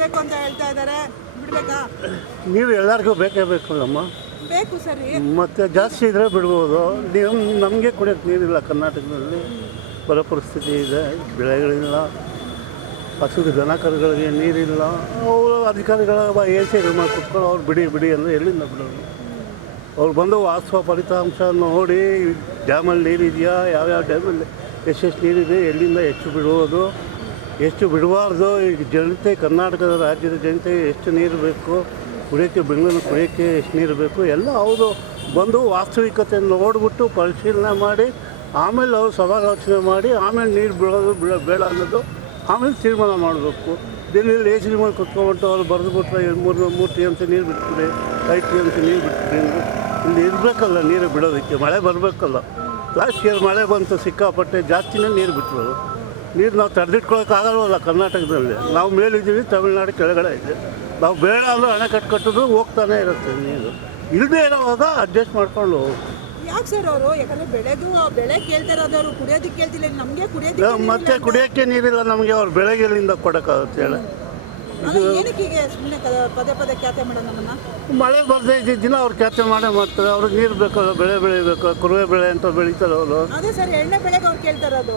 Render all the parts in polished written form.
ಬಿಡಬೇಕು ಅಂತ ಹೇಳ್ತಾ ಇದ್ದಾರೆ, ಬಿಡಬೇಕಾ? ನೀರು ಎಲ್ಲರಿಗೂ ಬೇಕೇ ಬೇಕಲ್ಲಮ್ಮ. ಬೇಕು ಸರಿ. ಮತ್ತು ಜಾಸ್ತಿ ಇದ್ದರೆ ಬಿಡ್ಬೋದು. ನೀವು ನಮಗೆ ಕುಡಿಯೋಕ್ಕೆ ನೀರಿಲ್ಲ ಕರ್ನಾಟಕದಲ್ಲಿ, ಬರೋ ಪರಿಸ್ಥಿತಿ ಇದೆ. ಬೆಳೆಗಳಿಲ್ಲ, ಹಸುಗೆ ದನ ಕರುಗಳಿಗೆ ನೀರಿಲ್ಲ. ಅವರು ಅಧಿಕಾರಿಗಳ ಎ ಸಿ ರೂಮಲ್ಲಿ ಕುತ್ಕೊಂಡು ಅವ್ರು ಬಿಡಿ ಅಂದರೆ ಎಲ್ಲಿಂದ ಬಿಡೋದು? ಅವ್ರು ಬಂದು ವಾಸ್ತವ ಫಲಿತಾಂಶ ನೋಡಿ ಡ್ಯಾಮಲ್ಲಿ ನೀರಿದೆಯಾ, ಯಾವ್ಯಾವ ಡ್ಯಾಮಲ್ಲಿ ಎಷ್ಟೆಷ್ಟು ನೀರಿದೆ, ಎಲ್ಲಿಂದ ಎಷ್ಟು ಬಿಡುವುದು, ಎಷ್ಟು ಬಿಡಬಾರ್ದು, ಈಗ ಜನತೆ, ಕರ್ನಾಟಕದ ರಾಜ್ಯದ ಜನತೆಗೆ ಎಷ್ಟು ನೀರು ಬೇಕು, ಕುಡಿಯೋಕ್ಕೆ, ಬೆಂಗಳೂರು ಕುಡಿಯೋಕ್ಕೆ ಎಷ್ಟು ನೀರು ಬೇಕು, ಎಲ್ಲ ಅವರು ಬಂದು ವಾಸ್ತವಿಕತೆಯನ್ನು ನೋಡಿಬಿಟ್ಟು ಪರಿಶೀಲನೆ ಮಾಡಿ ಆಮೇಲೆ ಅವರು ಸಮಾಲೋಚನೆ ಮಾಡಿ ಆಮೇಲೆ ನೀರು ಬಿಡೋದು ಬೇಡ ಅನ್ನೋದು ಆಮೇಲೆ ತೀರ್ಮಾನ ಮಾಡಬೇಕು. ದಿಲ್ಲಿಯಲ್ಲಿ ಎ ಸಿ ರೂಮಲ್ಲಿ ಕುತ್ಕೊಂಡ್ಬಿಟ್ಟು ಅವ್ರು ಬರೆದುಬಿಟ್ರೆ 3 ಟಿ ಎಮ್ ಸಿ ನೀರು ಬಿಡ್ತೀವಿ, 5 ಟಿ ಎಮ್ ಸಿ ನೀರು ಬಿಡ್ತೀವಿ ಅಂದರೆ ಇಲ್ಲಿ ಇರಬೇಕಲ್ಲ ನೀರು ಬಿಡೋದಕ್ಕೆ, ಮಳೆ ಬರಬೇಕಲ್ಲ. ಲಾಸ್ಟ್ ಇಯರ್ ಮಳೆ ಬಂತು, ಸಿಕ್ಕಾಪಟ್ಟೆ ಜಾಸ್ತಿನೇ ನೀರು ಬಿಟ್ಟರು. ನೀರು ನಾವು ತಡೆದಿಟ್ಕೊಳ್ಳೋಕ್ಕಾಗಲ್ವಲ್ಲ ಕರ್ನಾಟಕದಲ್ಲಿ. ನಾವು ಮೇಲಿದ್ದೀವಿ, ತಮಿಳ್ನಾಡು ಕೆಳಗಡೆ ಇದೆ. ನಾವು ಬೇಡ ಅಂದರೆ ಅಣೆಕಟ್ಟು ಕಟ್ಟಿದ್ರು ಹೋಗ್ತಾನೆ ಇರುತ್ತೆ ನೀರು. ಇಲ್ಲದೇ ಇರೋವಾಗ ಅಡ್ಜಸ್ಟ್ ಮಾಡ್ಕೊಂಡು. ಯಾಕೆ ಸರ್ ಅವರು? ಯಾಕಂದರೆ ಬೆಳೆ ಕೇಳ್ತಾ ಇರೋದವರು ಕುಡಿಯೋದಕ್ಕೆ ಕೇಳ್ತಿಲ್ಲ, ನಮಗೆ ಕುಡಿಯೋದಕ್ಕೆ ಮತ್ತೆ ಕುಡಿಯೋಕ್ಕೆ ನೀರಿಲ್ಲ ನಮಗೆ, ಅವ್ರು ಬೆಳೆಗೆಲ್ಲಿಂದ ಕೊಡೋಕ್ಕಾಗುತ್ತೆ ಹೇಳಿ? ಏನಕ್ಕೆ ಹೀಗೆ ಸುಮ್ಮನೆ ಪದೇ ಖ್ಯಾತೆ ಮಾಡೋಣ ನಮ್ಮನ್ನು? ಮಳೆ ಬರದೇ ಇದ್ದಿದ್ದ ದಿನ ಅವ್ರು ಖ್ಯಾತೆ ಮಾಡೇ ಮಾಡ್ತಾರೆ. ಅವ್ರಿಗೆ ನೀರು ಬೇಕಲ್ಲ, ಬೆಳೆ ಬೆಳಿಬೇಕು, ಕುರುವೆ ಬೆಳೆ ಅಂತ ಬೆಳೀತಾರೆ ಅವರು. ಅದೇ ಸರ್, ಎಣ್ಣೆ ಬೆಳೆಗೆ ಅವ್ರು ಕೇಳ್ತಾ ಇರೋದು.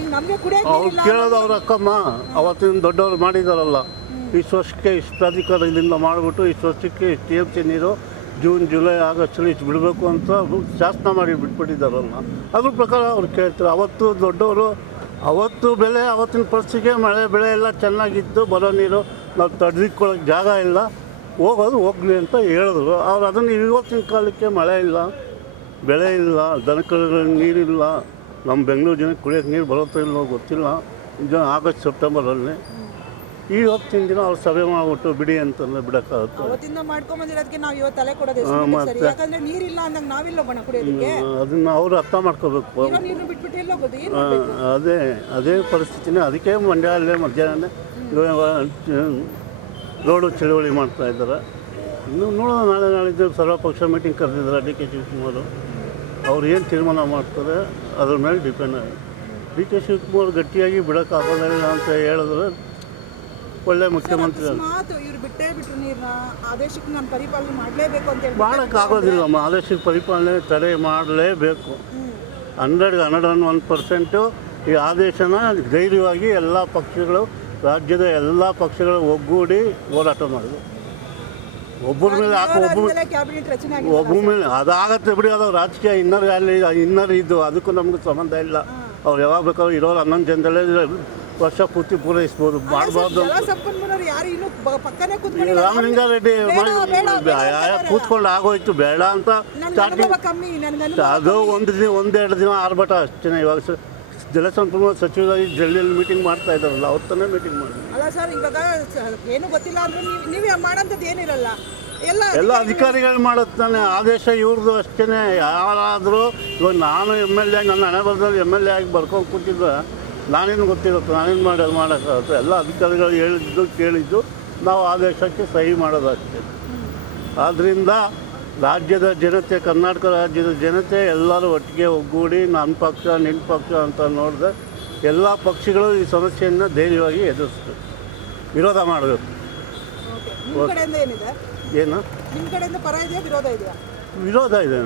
ಈಗ ನಮಗೆ ಅವ್ರು ಕೇಳೋದು ಅವ್ರ ಅಕ್ಕಮ್ಮ ಅವತ್ತಿನ ದೊಡ್ಡವ್ರು ಮಾಡಿದಾರಲ್ಲ, ಇಷ್ಟು ವರ್ಷಕ್ಕೆ ಇಷ್ಟು ಪ್ರಾಧಿಕಾರದಿಂದ ಮಾಡಿಬಿಟ್ಟು ಇಷ್ಟು ವರ್ಷಕ್ಕೆ ಇಷ್ಟು ಟಿ ಎಮ್ ಸಿ ನೀರು ಜೂನ್ ಜುಲೈ ಆಗಸ್ಟಲ್ಲಿ ಇಷ್ಟು ಬಿಡಬೇಕು ಅಂತ ಶಾಸನ ಮಾಡಿ ಬಿಟ್ಬಿಟ್ಟಿದ್ದಾರಲ್ಲ, ಅದ್ರ ಪ್ರಕಾರ ಅವ್ರು ಕೇಳ್ತಾರೆ. ಅವತ್ತು ದೊಡ್ಡವರು, ಅವತ್ತು ಬೆಳೆ, ಅವತ್ತಿನ ಪರಿಸ್ಥಿತಿಗೆ ಮಳೆ ಬೆಳೆ ಎಲ್ಲ ಚೆನ್ನಾಗಿದ್ದು ಬರೋ ನೀರು ನಾವು ತಡೆದಿಟ್ಕೊಳ್ಳೋಕೆ ಜಾಗ ಇಲ್ಲ, ಹೋಗಲಿ ಅಂತ ಹೇಳಿದ್ರು. ಅವ್ರು ಅದನ್ನು ಇವತ್ತಿನ ಕಾಲಕ್ಕೆ ಮಳೆ ಇಲ್ಲ, ಬೆಳೆ ಇಲ್ಲ, ದನಕರುಗಳಿಗೆ ನೀರಿಲ್ಲ, ನಮ್ಮ ಬೆಂಗಳೂರು ಜನಕ್ಕೆ ಕುಡಿಯೋಕ್ಕೆ ನೀರು ಬರುತ್ತೋ ಇಲ್ಲೋ ಗೊತ್ತಿಲ್ಲ. ಇದು ಆಗಸ್ಟ್ ಸೆಪ್ಟೆಂಬರಲ್ಲಿ ಈ ಹೊತ್ತಿನ ದಿನ ಅವ್ರು ಸಭೆ ಮಾಡಿಬಿಟ್ಟು ಬಿಡಿ ಅಂತಂದ್ರೆ ಬಿಡೋಕ್ಕಾಗುತ್ತೆ? ಅವತ್ತಿಂದ ಮಾಡ್ಕೊಂಬಂದಿರೋದಕ್ಕೆ ನಾವು ಇವತ್ತು ತಲೆ ಕೊಡೋದು ಸರಿ. ಯಾಕಂದ್ರೆ ನೀರಿಲ್ಲ ಅಂದಾಗ ನಾವಿಲ್ಲ ಬಣ ಕುಡಿಯೋದಕ್ಕೆ. ಅದನ್ನು ಅವರು ಅರ್ಥ ಮಾಡ್ಕೋಬೇಕು. ನೀರು ಬಿಟ್ಬಿಟ್ಟು ಎಲ್ಲ ಹೋಗೋದು ಅದೇ ಪರಿಸ್ಥಿತಿನೇ. ಅದಕ್ಕೆ ಮಂಡ್ಯದಲ್ಲೇ ಮಧ್ಯಾಹ್ನ ರೋಡು ಚಳುವಳಿ ಮಾಡ್ತಾ ಇದ್ದಾರೆ. ಇನ್ನು ನೋಡೋಣ, ನಾಳಿದ್ದು ಸರ್ವಪಕ್ಷ ಮೀಟಿಂಗ್ ಕರೆದಿದ್ದಾರೆ ಡಿ ಕೆ ಶಿವಕುಮಾರ್. ಅವ್ರು ಏನು ತೀರ್ಮಾನ ಮಾಡ್ತಾರೆ ಅದ್ರ ಮೇಲೆ ಡಿಪೆಂಡ್ ಆಗಿದೆ. ಡಿ ಕೆ ಶಿವಕುಮಾರ್ ಗಟ್ಟಿಯಾಗಿ ಬಿಡೋಕ್ಕಾಗೋದಿಲ್ಲ ಅಂತ ಹೇಳಿದ್ರೆ ಒಳ್ಳೆ ಮುಖ್ಯಮಂತ್ರಿ. ಇವ್ರು ಬಿಟ್ಟೇ ಬಿಟ್ರು ನೀರನ್ನ, ಆದೇಶಕ್ಕೆ ನಾನು ಪರಿಪಾಲನೆ ಮಾಡಲೇಬೇಕು ಅಂತ ಹೇಳಿ ಮಾಡೋಕ್ಕಾಗೋದಿಲ್ಲಮ್ಮ. ಆದೇಶಕ್ಕೆ ಪರಿಪಾಲನೆ ತಡೆ ಮಾಡಲೇಬೇಕು. 101% ಈ ಆದೇಶನ ಧೈರ್ಯವಾಗಿ ಎಲ್ಲ ಪಕ್ಷಗಳು, ರಾಜ್ಯದ ಎಲ್ಲ ಪಕ್ಷಗಳು ಒಗ್ಗೂಡಿ ಹೋರಾಟ ಮಾಡಿದ್ರು. ಒಬ್ಬರ ಮೇಲೆ ಒಬ್ಬರ ಮೇಲೆ ಅದಾಗತ್ತೆ ಬಿಡಿ, ಅದು ರಾಜಕೀಯ ಇನ್ನರ್ ಇದ್ದು ಅದಕ್ಕೂ ನಮ್ಗೆ ಸಂಬಂಧ ಇಲ್ಲ. ಅವ್ರು ಯಾವಾಗ ಬೇಕಾದ್ರೂ ಇರೋರು 11 ಜನದಲ್ಲೇ ವರ್ಷ ಪೂರ್ತಿ ಪೂರೈಸ್ಬೋದು. ಮಾಡಬಾರ್ದು. ರಾಮಲಿಂಗಾರೆಡ್ಡಿ ಕೂತ್ಕೊಂಡು ಆಗೋಯ್ತು, ಬೇಡ ಅಂತ ಸ್ಟಾರ್ಟಿಂಗ್ ಅದು ಒಂದೆರಡು ದಿನ ಆರ್ಭಟ ಅಷ್ಟೇ. ಇವಾಗ ಜಲಸಂಪನ್ಮೂಲ ಸಚಿವರಾಗಿ ಡೆಲ್ಲಿಯಲ್ಲಿ ಮೀಟಿಂಗ್ ಮಾಡ್ತಾ ಇದ್ದಾರಲ್ಲ, ಅವ್ರ ತಾನೇ ಮೀಟಿಂಗ್ ಮಾಡಿ. ಅಲ್ಲ ಸರ್, ಇವಾಗ ಏನು ಗೊತ್ತಿಲ್ಲ ಅಂದ್ರೆ ನೀವೇ ಮಾಡೋಂಥದ್ದು ಏನಿರಲ್ಲ, ಎಲ್ಲ ಅಧಿಕಾರಿಗಳು ಮಾಡುತ್ತಾನೆ. ಆದೇಶ ಇವ್ರದ್ದು ಅಷ್ಟೇ. ಯಾರಾದರೂ ಇವಾಗ ನಾನು MLA, ನನ್ನ ಹಣೆ ಬರದಲ್ಲಿ MLA ಆಗಿ ಬರ್ಕೊಂಡು ಕೂತಿದ್ರೆ ನಾನೇನು ಗೊತ್ತಿರುತ್ತೆ, ನಾನೇನು ಮಾಡೋಕ್ಕಾಗುತ್ತೆ? ಎಲ್ಲ ಅಧಿಕಾರಿಗಳು ಹೇಳಿದ್ದು ಕೇಳಿದ್ದು ನಾವು ಆದೇಶಕ್ಕೆ ಸಹಿ ಮಾಡೋದಷ್ಟೇ. ಆದ್ದರಿಂದ ರಾಜ್ಯದ ಜನತೆ, ಕರ್ನಾಟಕ ರಾಜ್ಯದ ಜನತೆ ಎಲ್ಲರೂ ಒಟ್ಟಿಗೆ ಒಗ್ಗೂಡಿ ನನ್ನ ಪಕ್ಷ ನಿನ್ನ ಪಕ್ಷ ಅಂತ ನೋಡಿದ್ರೆ ಎಲ್ಲ ಪಕ್ಷಗಳು ಈ ಸಮಸ್ಯೆಯನ್ನು ಧೈರ್ಯವಾಗಿ ಎದುರಿಸ್ಬೇಕು, ವಿರೋಧ ಮಾಡಬೇಕು. ಏನು ನಿಮ್ಮ ಕಡೆಯಿಂದ ಪರ ಇದೆಯಾ, ವಿರೋಧ ಇದೆಯಾ? ವಿರೋಧ ಇದೆ.